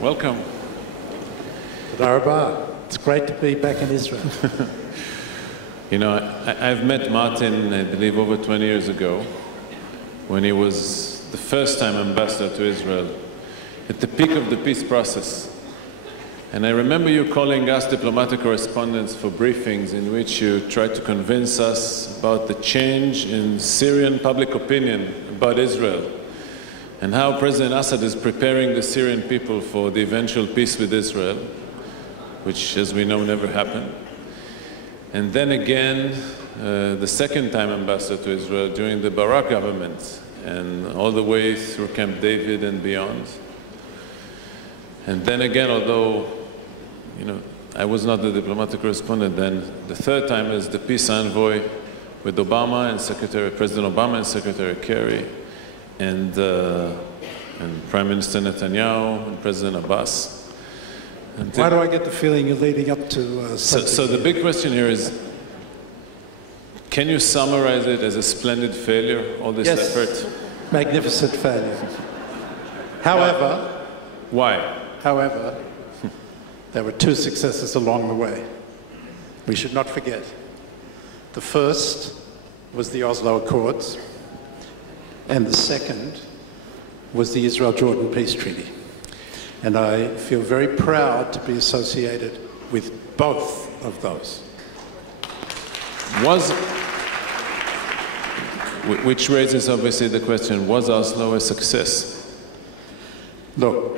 Welcome. It's great to be back in Israel. You know, I've met Mrtin, I believe, over 20 years ago, when he was the first-time ambassador to Israel, at the peak of the peace process. And I remember you calling us diplomatic correspondents for briefings in which you tried to convince us about the change in Syrian public opinion about Israel, and how President Assad is preparing the Syrian people for the eventual peace with Israel, which, as we know, never happened. And then again, the second-time ambassador to Israel during the Barak government, and all the way through Camp David and beyond. And then again, although, you know, I was not the diplomatic correspondent then, the third time as the peace envoy with Obama and President Obama and Secretary Kerry, and Prime Minister Netanyahu and President Abbas. Why do I get the feeling you're leading up to something? So the big question here is, can you summarize it as a splendid failure, all this effort? Magnificent failure. However... Why? However, there were two successes along the way. We should not forget. The first was the Oslo Accords, and the second was the Israel-Jordan Peace Treaty. And I feel very proud to be associated with both of those. Which raises obviously the question, was Oslo a success? Look,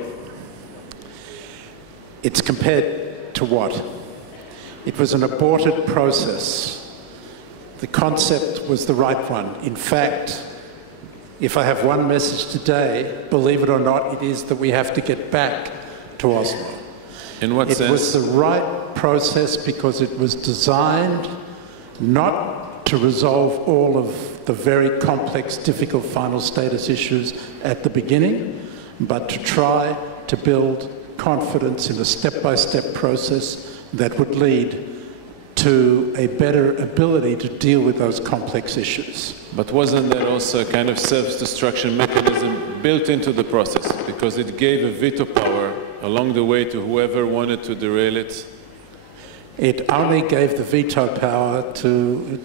it's compared to what? It was an aborted process. The concept was the right one. In fact, if I have one message today, believe it or not, it is that we have to get back to Oslo. In what sense? It was the right process because it was designed not to resolve all of the very complex, difficult final status issues at the beginning, but to try to build confidence in a step-by-step process that would lead to a better ability to deal with those complex issues. But wasn't there also a kind of self-destruction mechanism built into the process, because it gave a veto power along the way to whoever wanted to derail it? It only gave the veto power to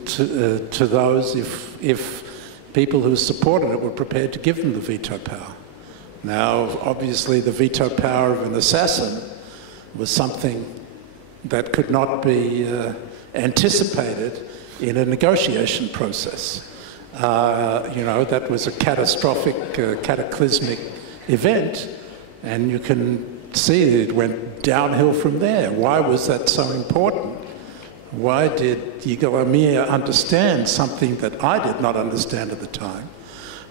those if people who supported it were prepared to give them the veto power. Now, obviously, the veto power of an assassin was something that could not be anticipated in a negotiation process. You know, that was a catastrophic, cataclysmic event, and you can see it went downhill from there. Why was that so important? Why did Yigal Amir understand something that I did not understand at the time?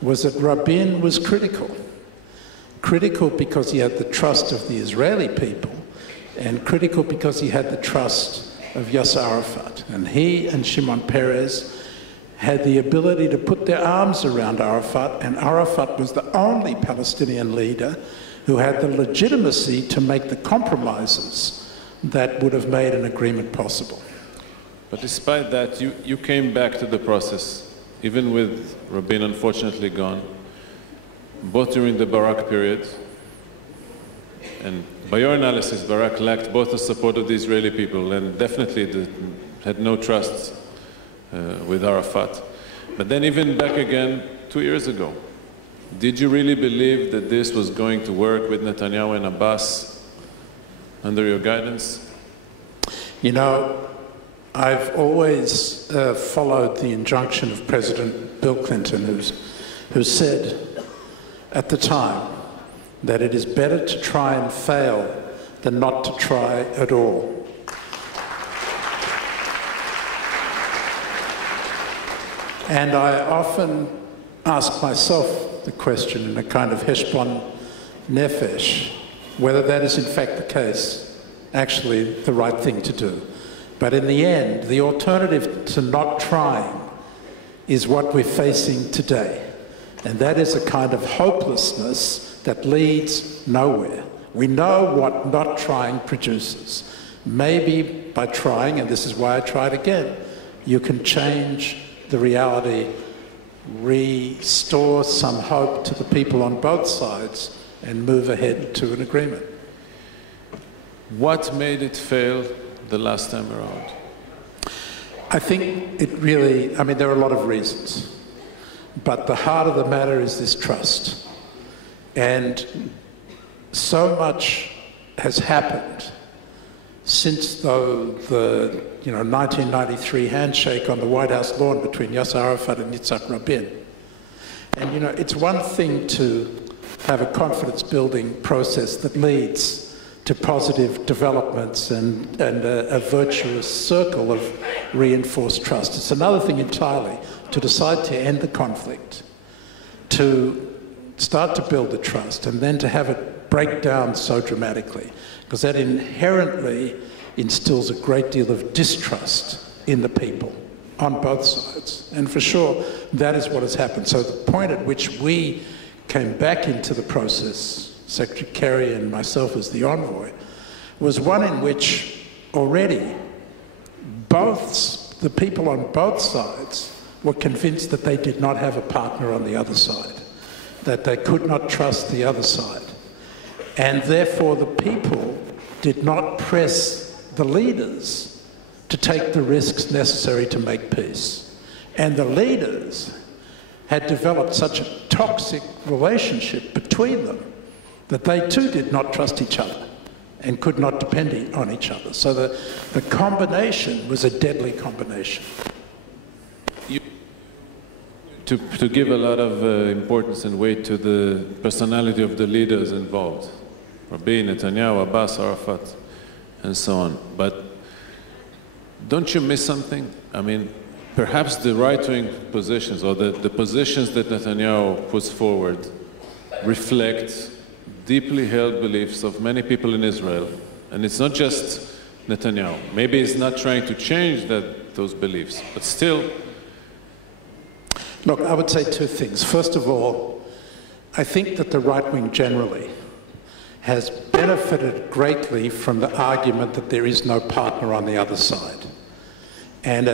Was that Rabin was critical. Critical because he had the trust of the Israeli people, and critical because he had the trust of Yasser Arafat. And he and Shimon Peres had the ability to put their arms around Arafat, and Arafat was the only Palestinian leader who had the legitimacy to make the compromises that would have made an agreement possible. But despite that, you came back to the process, even with Rabin unfortunately gone, both during the Barak period, and by your analysis, Barak lacked both the support of the Israeli people and definitely had no trust with Arafat. But then even back again 2 years ago, did you really believe that this was going to work with Netanyahu and Abbas under your guidance? You know, I've always followed the injunction of President Bill Clinton, who said at the time that it is better to try and fail than not to try at all. And I often ask myself the question in a kind of heshbon nefesh, whether that is in fact the case, actually the right thing to do. But in the end, the alternative to not trying is what we're facing today. And that is a kind of hopelessness that leads nowhere. We know what not trying produces. Maybe by trying, and this is why I tried again, you can change the reality, restore some hope to the people on both sides, and move ahead to an agreement. What made it fail the last time around? I think it really, I mean, there are a lot of reasons, but the heart of the matter is this trust. And so much has happened since the 1993 handshake on the White House lawn between Yasser Arafat and Yitzhak Rabin. And it's one thing to have a confidence-building process that leads to positive developments and a virtuous circle of reinforced trust. It's another thing entirely to decide to end the conflict, to start to build the trust, and then to have it break down so dramatically, because that inherently instills a great deal of distrust in the people on both sides. And for sure, that is what has happened. So the point at which we came back into the process, Secretary Kerry and myself as the envoy, was one in which already the people on both sides were convinced that they did not have a partner on the other side, that they could not trust the other side. And therefore the people did not press the leaders to take the risks necessary to make peace. And the leaders had developed such a toxic relationship between them that they too did not trust each other and could not depend on each other. So the combination was a deadly combination. To give a lot of importance and weight to the personality of the leaders involved, Rabin, Netanyahu, Abbas, Arafat, and so on. But don't you miss something? I mean, perhaps the right-wing positions or the positions that Netanyahu puts forward reflect deeply held beliefs of many people in Israel. And it's not just Netanyahu. Maybe he's not trying to change those beliefs, but still. Look, I would say two things. First of all, I think that the right wing generally has benefited greatly from the argument that there is no partner on the other side. And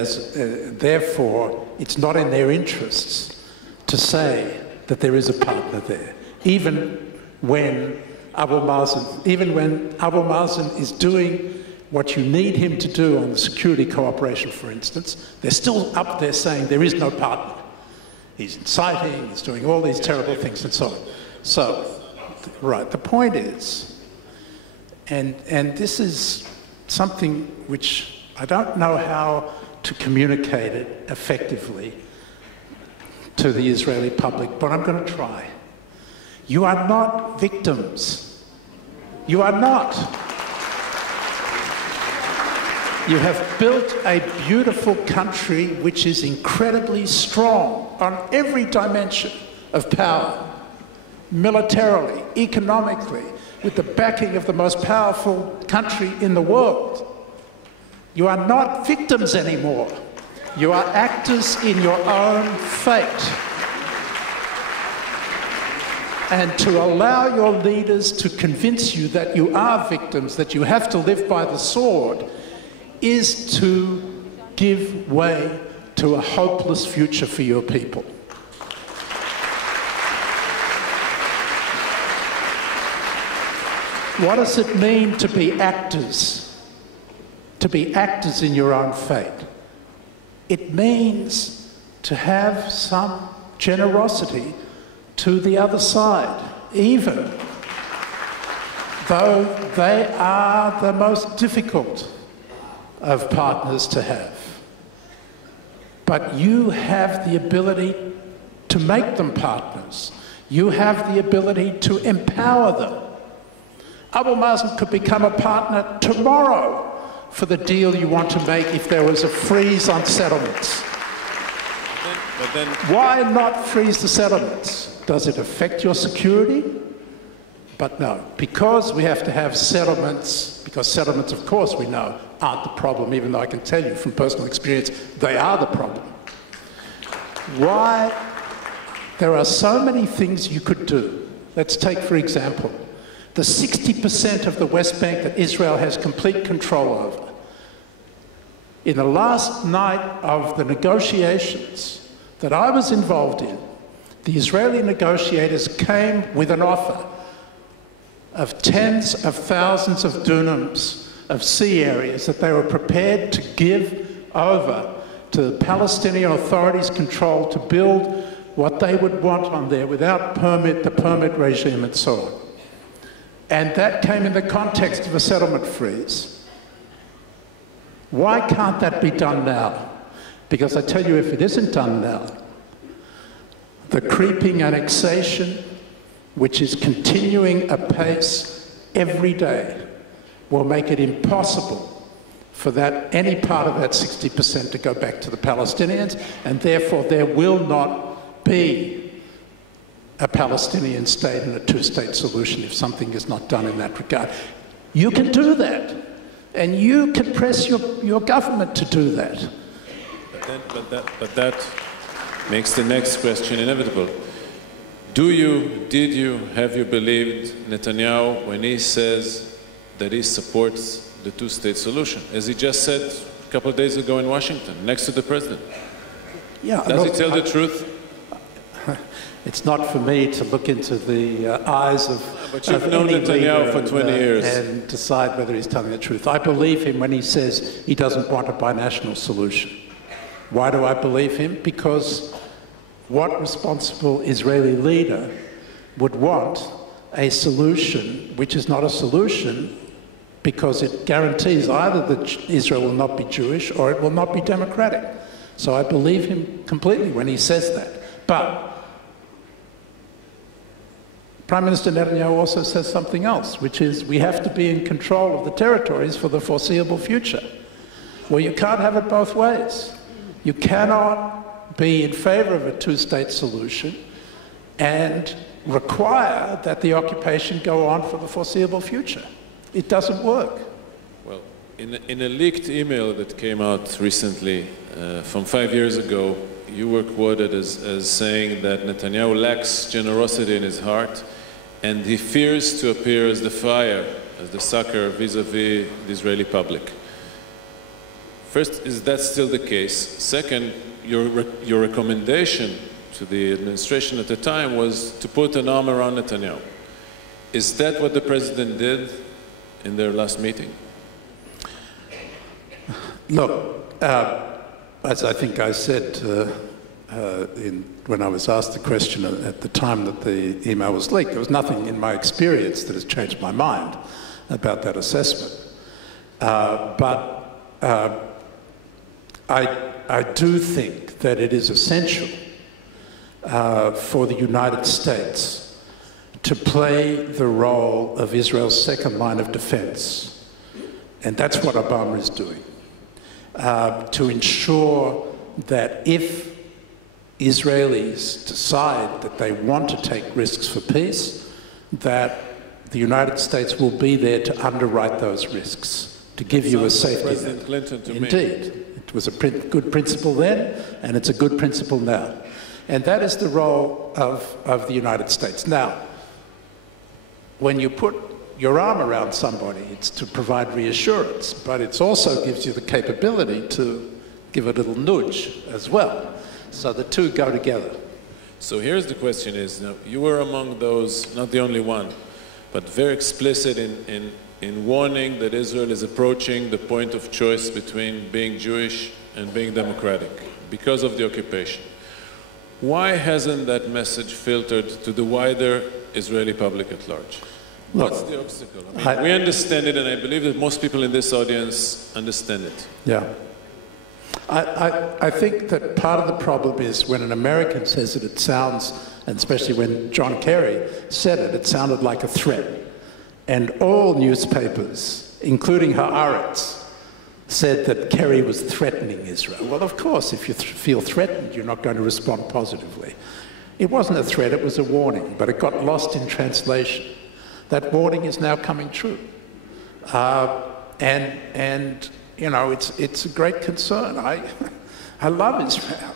therefore, it's not in their interests to say that there is a partner there. Even when Abu Mazen is doing what you need him to do on the security cooperation, for instance, they're still up there saying there is no partner. He's inciting, he's doing all these terrible things and so on. So, right, the point is, and this is something which I don't know how to communicate it effectively to the Israeli public, but I'm going to try. You are not victims. You are not. You have built a beautiful country which is incredibly strong on every dimension of power, militarily, economically, with the backing of the most powerful country in the world. You are not victims anymore. You are actors in your own fate. And to allow your leaders to convince you that you are victims, that you have to live by the sword, is to give way to a hopeless future for your people. What does it mean to be actors? To be actors in your own fate? It means to have some generosity to the other side, even though they are the most difficult of partners to have. But you have the ability to make them partners. You have the ability to empower them. Abu Mazen could become a partner tomorrow for the deal you want to make if there was a freeze on settlements. But then, why not freeze the settlements? Does it affect your security? But no, because we have to have settlements, because settlements, of course, we know, aren't the problem, even though I can tell you from personal experience, they are the problem. Why? There are so many things you could do. Let's take, for example, the 60% of the West Bank that Israel has complete control over. In the last night of the negotiations that I was involved in, the Israeli negotiators came with an offer of tens of thousands of dunams of sea areas that they were prepared to give over to the Palestinian authorities' control to build what they would want on there without the permit regime and so on. And that came in the context of a settlement freeze. Why can't that be done now? Because I tell you, if it isn't done now, the creeping annexation, which is continuing apace every day, will make it impossible for any part of that 60% to go back to the Palestinians, and therefore there will not be a Palestinian state and a two-state solution if something is not done in that regard. You can do that, and you can press your government to do that. But that makes the next question inevitable. Have you believed Netanyahu when he says that he supports the two-state solution, as he just said a couple of days ago in Washington, next to the president? Yeah, Does he tell the truth? It's not for me to look into the eyes of But you've known Netanyahu for 20 years. And decide whether he's telling the truth. I believe him when he says he doesn't want a binational solution. Why do I believe him? Because what responsible Israeli leader would want a solution which is not a solution because it guarantees either that Israel will not be Jewish or it will not be democratic. So I believe him completely when he says that. But Prime Minister Netanyahu also says something else, which is we have to be in control of the territories for the foreseeable future. Well, you can't have it both ways. You cannot be in favor of a two-state solution and require that the occupation go on for the foreseeable future. It doesn't work. Well, in a leaked email that came out recently from 5 years ago, you were quoted as saying that Netanyahu lacks generosity in his heart and he fears to appear as the fire, as the sucker vis-a-vis the Israeli public. First, is that still the case? Second, your recommendation to the administration at the time was to put an arm around Netanyahu. Is that what the president did in their last meeting? Look, as I think I said when I was asked the question at the time that the email was leaked, there was nothing in my experience that has changed my mind about that assessment. But I do think that it is essential for the United States to play the role of Israel's second line of defense. And that's what Obama is doing. To ensure that if Israelis decide that they want to take risks for peace, that the United States will be there to underwrite those risks, to give you a safety net. President Clinton to me. Indeed. It was a good principle then, and it's a good principle now. And that is the role of the United States. Now, when you put your arm around somebody, it's to provide reassurance, but it also gives you the capability to give a little nudge as well. So the two go together. So here's the question is, you were among those, not the only one, but very explicit in warning that Israel is approaching the point of choice between being Jewish and being democratic because of the occupation. Why hasn't that message filtered to the wider Israeli public at large? Look, what's the obstacle? I mean, we understand it, and I believe that most people in this audience understand it. Yeah. I think that part of the problem is when an American says it, it sounds, and especially when John Kerry said it, it sounded like a threat. And all newspapers, including Haaretz, said that Kerry was threatening Israel. Well, of course, if you feel threatened, you're not going to respond positively. It wasn't a threat, it was a warning, but it got lost in translation. That warning is now coming true. And you know, it's a great concern. I love Israel.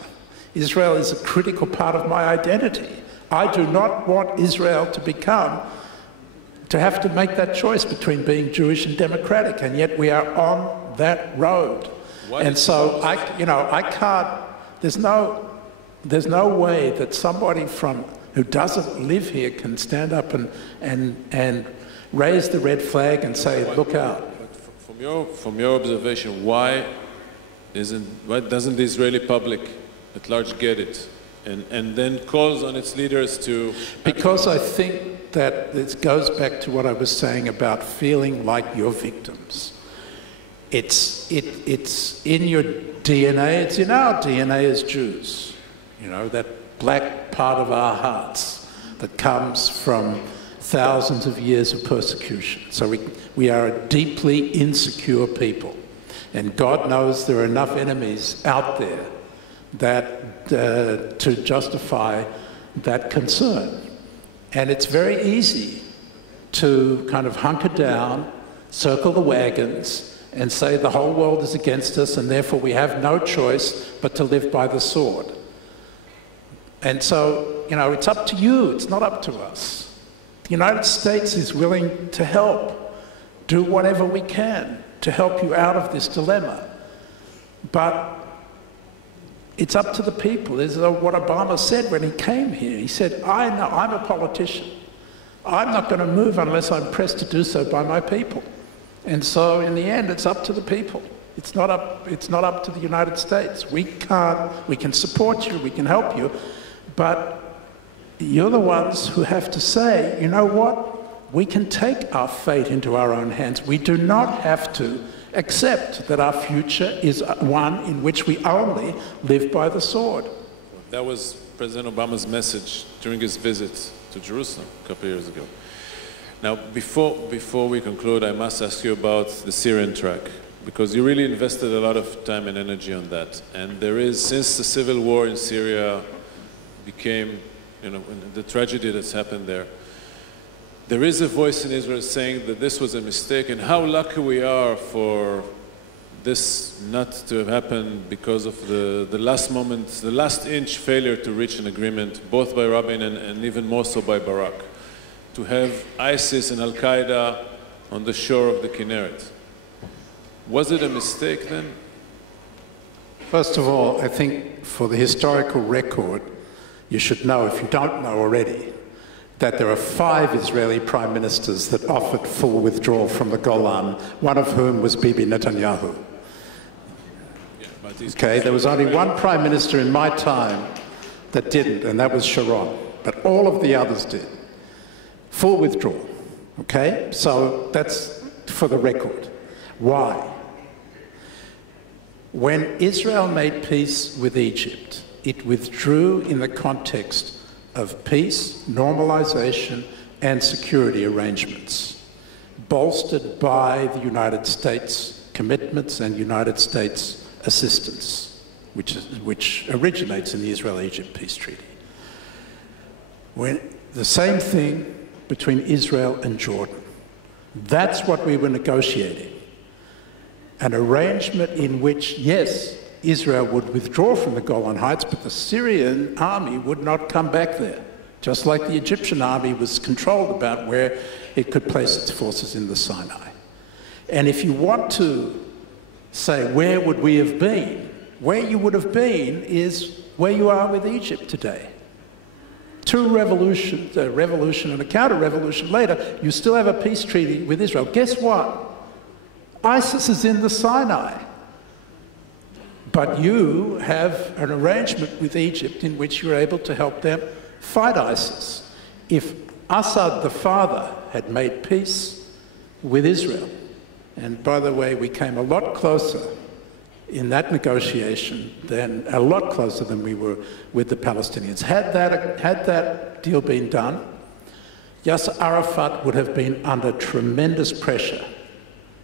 Israel is a critical part of my identity. I do not want Israel to have to make that choice between being Jewish and democratic, and yet we are on that road. And so I can't, there's no way that somebody who doesn't live here can stand up and raise the red flag and say, look out. From your observation, why doesn't the Israeli public at large get it? And then calls on its leaders to... Because I think that this goes back to what I was saying about feeling like you're victims. It's in your DNA, it's in our DNA as Jews. You know, that black part of our hearts that comes from thousands of years of persecution. So we are a deeply insecure people. And God knows there are enough enemies out there that to justify that concern. And it's very easy to kind of hunker down, circle the wagons, and say the whole world is against us and therefore we have no choice but to live by the sword. And so, you know, it's up to you, it's not up to us. The United States is willing to help, do whatever we can to help you out of this dilemma. But it's up to the people. This is what Obama said when he came here. He said, I know, I'm a politician. I'm not going to move unless I'm pressed to do so by my people. And so in the end, it's up to the people. It's not up to the United States. We can support you, we can help you, but you're the ones who have to say, you know what? We can take our fate into our own hands. We do not have to accept that our future is one in which we only live by the sword. That was President Obama's message during his visit to Jerusalem a couple of years ago. Now, before we conclude, I must ask you about the Syrian track, because you really invested a lot of time and energy on that. And there is, since the civil war in Syria became, you know, the tragedy that's happened there, there is a voice in Israel saying that this was a mistake, and how lucky we are for this not to have happened because of the last moment, the last inch failure to reach an agreement, both by Rabin and even more so by Barak, to have ISIS and Al-Qaeda on the shore of the Kinneret. Was it a mistake then? First of all, I think for the historical record, you should know, if you don't know already, that there are 5 Israeli prime ministers that offered full withdrawal from the Golan, one of whom was Bibi Netanyahu. Okay, there was only one prime minister in my time that didn't, and that was Sharon, but all of the others did. Full withdrawal, okay? So that's for the record. Why? When Israel made peace with Egypt, it withdrew in the context of peace, normalization, and security arrangements, bolstered by the United States commitments and United States assistance, which originates in the Israel-Egypt peace treaty. When the same thing between Israel and Jordan. That's what we were negotiating. An arrangement in which, yes, Israel would withdraw from the Golan Heights, but the Syrian army would not come back there, just like the Egyptian army was controlled about where it could place its forces in the Sinai. And if you want to say, where would we have been? Where you would have been is where you are with Egypt today. 2 revolutions, a revolution and a counter-revolution later, you still have a peace treaty with Israel. Guess what? ISIS is in the Sinai. But you have an arrangement with Egypt in which you're able to help them fight ISIS. If Assad, the father, had made peace with Israel, and by the way, we came a lot closer in that negotiation, a lot closer than we were with the Palestinians. Had that deal been done, Yasser Arafat would have been under tremendous pressure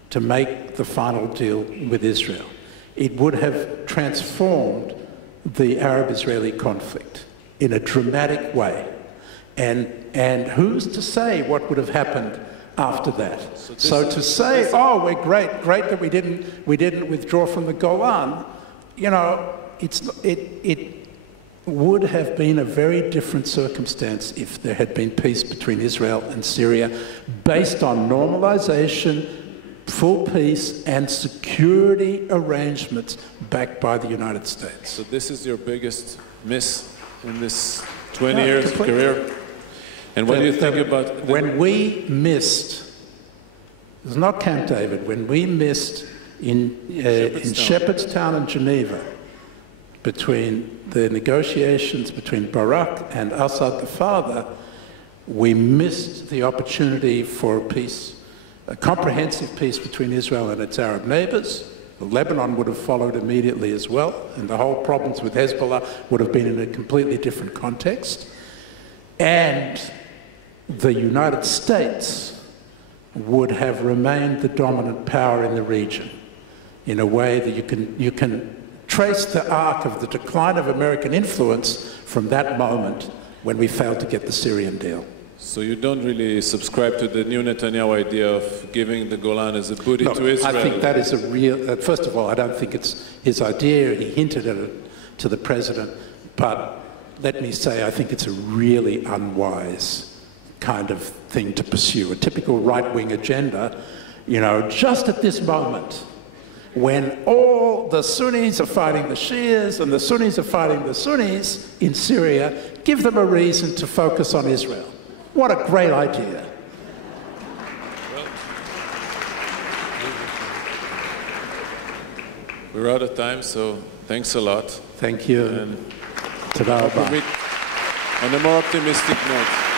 to make the final deal with Israel. It would have transformed the Arab-Israeli conflict in a dramatic way. And who's to say what would have happened after that? So to say, oh, we're great that we didn't withdraw from the Golan, you know, it would have been a very different circumstance if there had been peace between Israel and Syria based on normalization, full peace, and security arrangements backed by the United States. So this is your biggest miss in this 20 years of career? And what do you think about... When we missed It was not Camp David. When we missed in Shepherdstown and Geneva, between the negotiations between Barak and Assad the father, we missed the opportunity for a peace, a comprehensive peace between Israel and its Arab neighbors. Lebanon would have followed immediately as well, and the whole problems with Hezbollah would have been in a completely different context. And the United States would have remained the dominant power in the region in a way that you can trace the arc of the decline of American influence from that moment when we failed to get the Syrian deal. So you don't really subscribe to the new Netanyahu idea of giving the Golan as a booty to Israel? I think that is a real... first of all, I don't think it's his idea. He hinted at it to the president. But let me say, I think it's a really unwise kind of thing to pursue, a typical right-wing agenda, you know, just at this moment, when all the Sunnis are fighting the Shias and the Sunnis are fighting the Sunnis in Syria, give them a reason to focus on Israel. What a great idea. We're out of time, so thanks a lot. Thank you. And Toda rabah. on a more optimistic note.